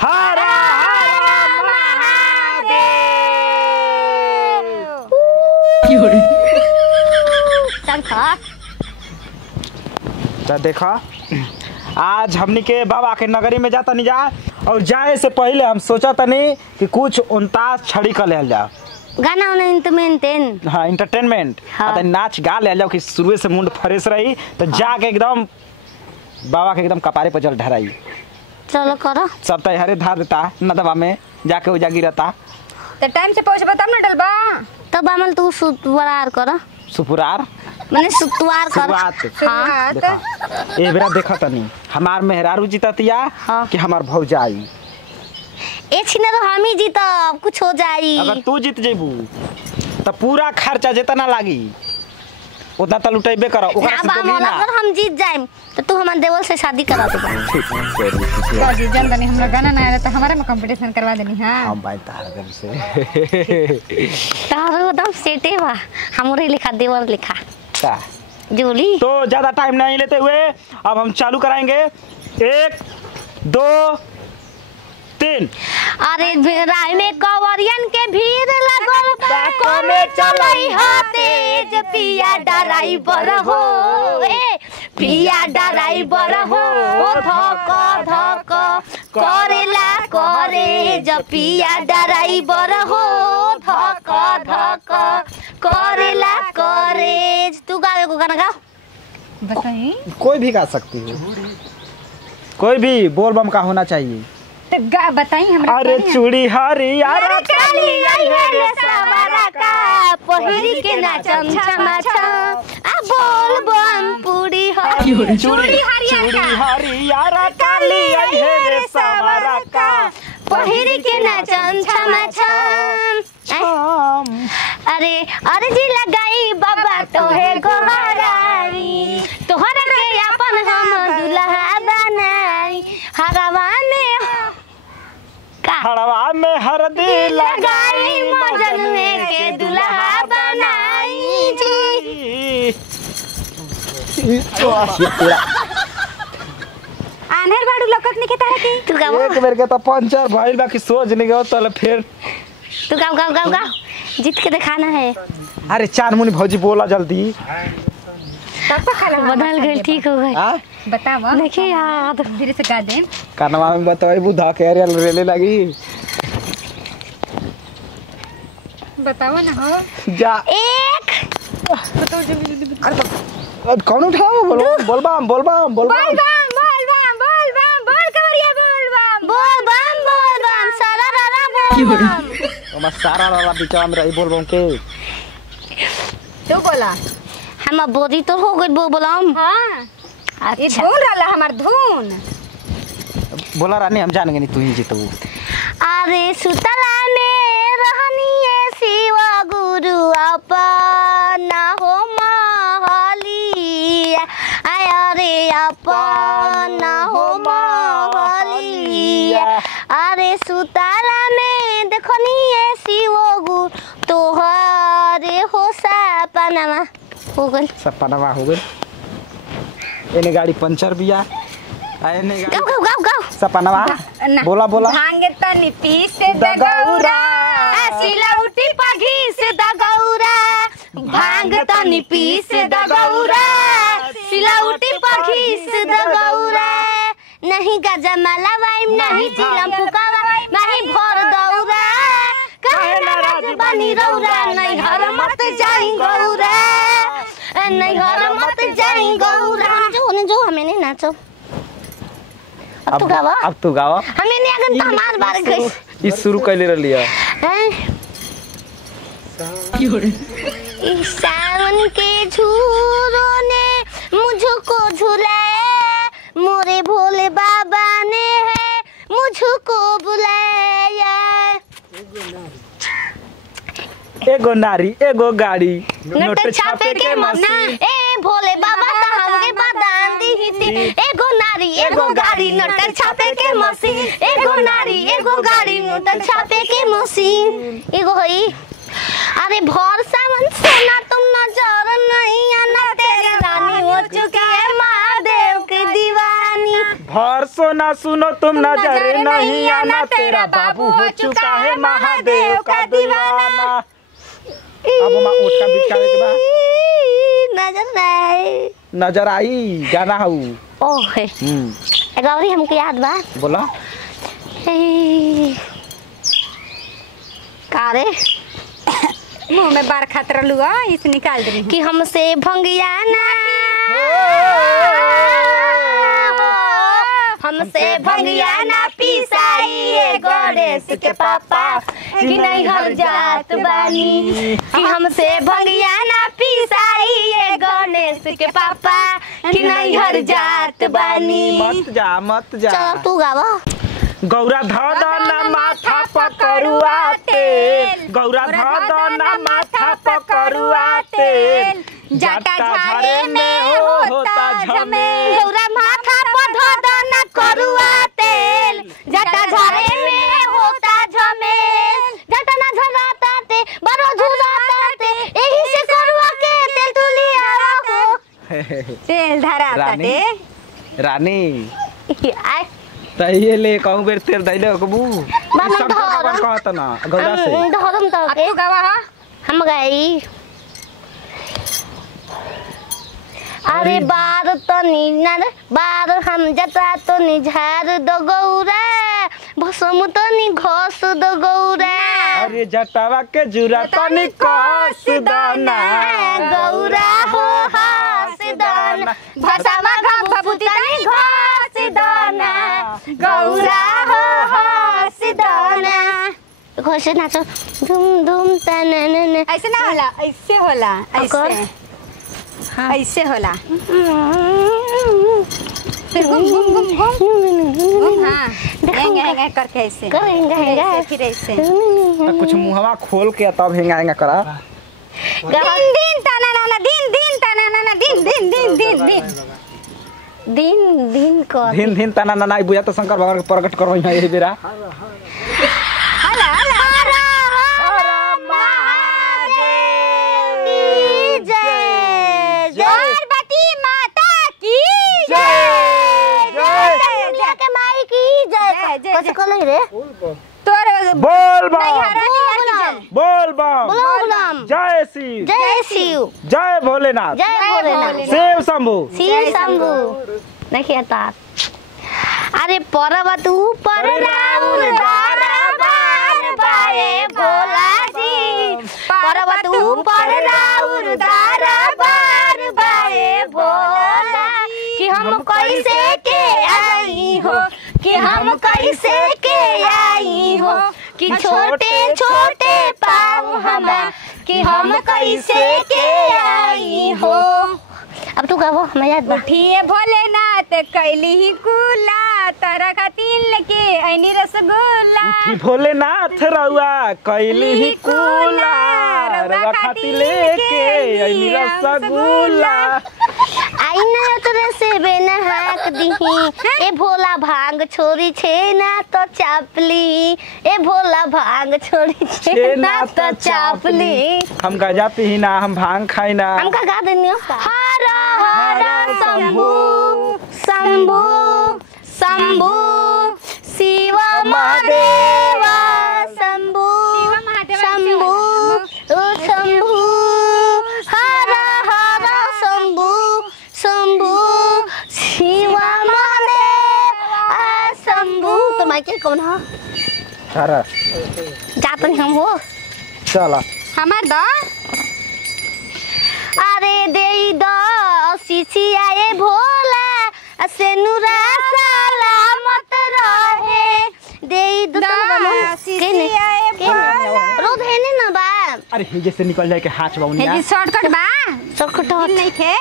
हर हर महादेव। तो देखा आज हमनी के बाबा के नगरी में जाता नहीं जा, और जाए से पहले हम सोचा तनी कि कुछ 49 छड़ी कर ले जाओ, गाना हाँ इंटरटेनमेंट, हाँ। नाच गा ले जाओ कि शुरू से मुंड फ्रेश रही, तो जाके एकदम बाबा के एकदम कपारे पर जल ढराई। चलो करो। सब तैयारी धार देता नदवा में जाके उजा गिरता, तो टाइम से पहुंचबा तब ना डलबा। तो बामल तू सुतवार करो, सुपुरार माने सुतवार कर। हाँ देखा ए बेरा देखा तनी हमार मेहरारू जीततिया हाँ। कि हमार भौजाई। ए छिने तो हम ही जीतब, कुछ हो जाई। अगर तू जीत जेबू तो पूरा खर्चा जितना लागी उतना तो लुटेबे करो। ओकरा से तो ना अगर हम जीत जाएम तो तू हमार देवल से शादी करा देबा। जी जन दनी हमरा गाना ना आया तो हमारे में कंपटीशन करवा देनी। हां हम भाई तार घर से तारो एकदम सेटे बा, हमरे लिखा देवल लिखा का जोली। तो ज्यादा टाइम नहीं लेते हुए अब हम चालू कराएंगे। 1 2 3। अरे राय में कवरियन के भीड़ लगल, कमे चलई हो तेज पिया ड्राइवर हो, ए पिया ड्राइवर हो, धक धक करेला करे ज पिया ड्राइवर हो, धक धक करेला करे। तू गावे को गाना गा। बताई कोई भी गा सकती है, कोई भी बोल बम का होना चाहिए। तो बताई हमरा। अरे चूड़ी हरियर काली आई है रे सवारा का पहिरी के नाचम छमा छम, आ बोल बम पूरी हरी चूड़ी हरियर काली आई है रे सवारा का पहिरी के नाचम छमा छम। अरे अरे जी लगाई बाबा तोहे गोहराई, तोहरा के अपन हम दुल्हा बनाई, हरवा में हरदी लगाई मजन में के दुल्हा बनाई जी। आनर बाड़ू लकत नहीं के तारे की। तू गाओ एक बेर के तो पंचर भइल बा कि सोच नहीं गयो तले फिर। तू गाओ गाओ गाओ गाओ, जीत के दिखाना है। अरे चार मुनी भौजी बोला जल्दी। पापा खाला बदल गई, ठीक हो गई। हां बतावा देखिए याद धीरे से गा दे। कानवा में बताई बुधा के अरे रेले लगी। बतावा ना हो जा एक बताओ जल्दी। अरे कौन उठाओ बोल बम बोल बम बोल कवरिया बोल बम सारा रारा बोल बम। हम सारा वाला बिचारा में रही बोल बम के। तू बोला हम बोरी तो हो गई बोलम। हां ये धुन रहला हमार धुन। बोला रानी हम जान गए नहीं तू ही जीतबू। अरे सुतला में रहनी है शिव गुरु अपना हो महलिया, आय अरे अपना हो महलिया। अरे सुतला में देखनी है शिव गुरु तोहरे हो सपनावा हो गई। सपनावा हो गई। एने गाड़ी पंचर बिया, एने गाड़ी गाओ गाओ गाओ गाओ सपनावा बोला बोला। भांग तनी पीस दगौरा, सिला उठी पघी से दगौरा, भांग तनी पीस दगौरा, सिला उठी पघी से दगौरा। नहीं गजा माला वाइम नहीं चिलम पुकावा नहीं भर दौरा, कहे नाराज बनी रौरा, नहीं घर मत जाई गौरा, नहीं घर मत जाई गौरा। जो हमें नहीं नाचो। अब तू गावा। अब तू गावा। हमें नहीं अगन तो हमार बार गई। ई शुरू कैले रहलिया। इस सावन के झूलों ने मुझको झुलाया, मोरे भोले बाबा ने है मुझको बुलाया। एगो नारी एगो गाड़ी नोट छापे के मसीन, ए भोले बाबा तो हमके बदान दी थी। एगो नारी एगो गाड़ी नोट छापे के मसीन, एगो नारी एगो गाड़ी नोट छापे के मसीन। एगो होई अरे भोर सावन सोना तुम नजर नहीं आना, तेरी रानी हो चुकी है महादेव की दीवानी। भर सोना सुनो तुम नजर नहीं आना, तेरा बाबू हो चुका है महादेव का दीवाना। अब मां उठ का बीच का के बा नजर नहीं नजर आई गाना हऊ। ओहे गौरी हमको याद बा। बोला का रे मुंह में बार खातर लुआ इस निकाल दे कि हमसे भंगिया ना हमसे भंगिया ना पिसाइए गणेश के पापा कि नहीं घर जात बानी, कि हमसे भंगिया ना पिसाइए गणेश के पापा कि नहीं घर जात बानी। मत जा चल तू गावा। गौरा धदना माथा पकड़ुआ तेल, गौरा धदना माथा पकड़ुआ तेल, जाटा झारे में होता झमेल। गौरा माथा पर धदना करुआ तेल, जाटा झारे में होता झमेल। जाटा ना झराता ते बरो झुराता ते, यही से करुआ के तेल तू लिया रखो। तेल धरा रानी रानी आय तइए ले कहूं बेर तेल दैले कबू बाबा भगवान कहत ना गौरा से धरम तो के तू गावा हा हम गई। अरे बार तो निनार बार हम जता तो निझार दो गौरा, भसम तो नि घोस दो गौरा। अरे जटावा के जुरा तनी कस दाना, गौरा हो हास दाना, भसम घबुती तनि घोस दाना, गौरा हो हास दाना। घोष नाचो धूम धूम तननन। ऐसे ना होला, ऐसे होला, ऐसे हाँ ऐसे होला। फिर घूम घूम घूम घूम घूम हाँ हेंगा करके ऐसे करेंगे ऐसे फिर ऐसे त कुछ मुहवा खोल के तब हेंगा करा। दिन दिन तना ना दिन दिन तना ना दिन दिन दिन दिन दिन दिन दिन को दिन दिन तना ना नहीं बुझा तो शंकर भगवान के प्रकट करबई है यही बेरा। हला हला पार्वती माता की जय, दुनिया के माई की जय। कैसे कहले रे तोर बोल बम बोल बोल बम बोल जय शिव जय शिव जय भोलेनाथ जय भोलेनाथ शिव शंभू शिव शंभू नहीं आता। अरे पर्वत ऊपर राउर दरबार बाए भोला जी, पर्वत ऊपर राउर दरबार बाए भोला, कि हम कैसे के आई हो, कि हम कैसे के आई हो, कि छोटे छोटे पाँव हमार, कि हम कैसे के आई हो। अब तू गावो हमें याद बा। उठिए भोलेनाथ कैली ही कुला तारा खातिर लेके ऐनी रसगुल्ला। उठी भोलेनाथ रउआ कैली ही कुला रउआ खातिर लेके आई रसगुल्ला। आई ना तोरे से बेना हाक दीही, ए भोला भांग छोरी छे ना तो चापली, ए भोला भांग छोरी छे ना तो चापली। हम गजा पी ना हम भांग खाई ना। हम का गा देनी हो हर हर शंभू शंभू शंभू शिव महादेव शंभू शंभू शंभू हर हर शंभू शंभू शिव महादेव शंभू। तो माइकल कौन है? सारा जात नहीं हम हो चला हमार द अरे दे दो सिसियाए भोला से नुरा सलामत रहे, दे दो सिसियाए भोला। रोद है ना बा। अरे जैसे निकल जाए के हाथ बाउनिया हे जी शॉर्टकट बा सकट नहीं थे